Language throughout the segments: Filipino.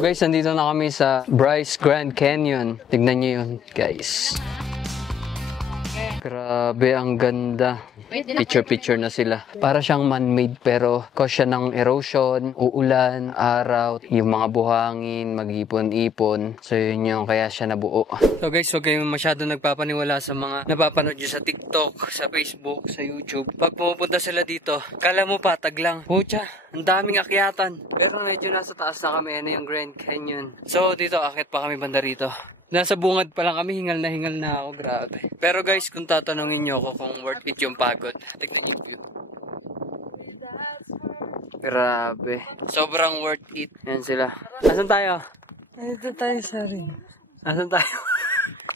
So guys, nandito na kami sa Bryce Grand Canyon. Tignan nyo yun, guys. Grabe, ang ganda. Picture-picture na sila. Para siyang man-made pero cause siya ng erosion, uulan, araw, yung mga buhangin, mag-ipon-ipon. So yun yung kaya siya nabuo. So guys, huwag kayong masyado nagpapaniwala sa mga napapanood nyo sa TikTok, sa Facebook, sa YouTube. Pag pumupunta sila dito, kala mo patag lang. Pucha, ang daming akyatan. Pero medyo nasa taas na kami, ano yung Grand Canyon. So dito, akyat pa kami banda rito. Nasa bungad pa lang kami, hingal na ako, grabe. Pero guys, kung tatanungin nyo ako kung worth it yung pagod, tignan yung view. Grabe. Sobrang worth it. Yan sila. Asan tayo? Dito tayo sa ring. Asan tayo?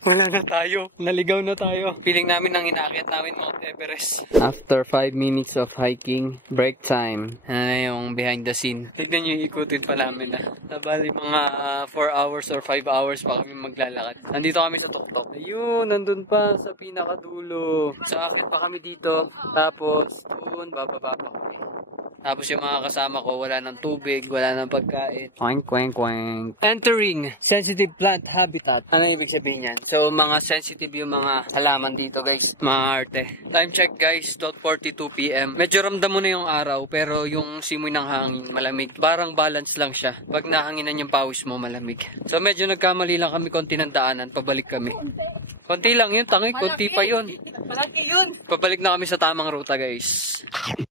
Wala na tayo. Naligaw na tayo. Feeling namin nang inaakyat namin Mount Everest. After 5 minutes of hiking, break time. Ano na yung behind the scene. Tignan nyo, ikutin pa namin na. Nabali mga 4 hours or 5 hours pa kami maglalakad. Nandito kami sa tuktok. Ayun, nandun pa sa pinakadulo. So akyat pa kami dito. Tapos, doon, bababa pa kami. Tapos yung mga kasama ko, wala ng tubig, wala ng pagkain. Quank, quank, quank. Entering sensitive plant habitat. Ano ibig sabihin yan? So, mga sensitive yung mga halaman dito, guys. Mga arte. Time check, guys. 12:42 PM. Medyo ramdam mo na yung araw, pero yung simoy ng hangin, malamig. Parang balance lang siya. Pag nahanginan yung pawis mo, malamig. So, medyo nagkamali lang kami konti ng daanan. Pabalik kami. Konti lang yun, tangi. Konti pa yun. Malaki yun. Pabalik na kami sa tamang ruta, guys.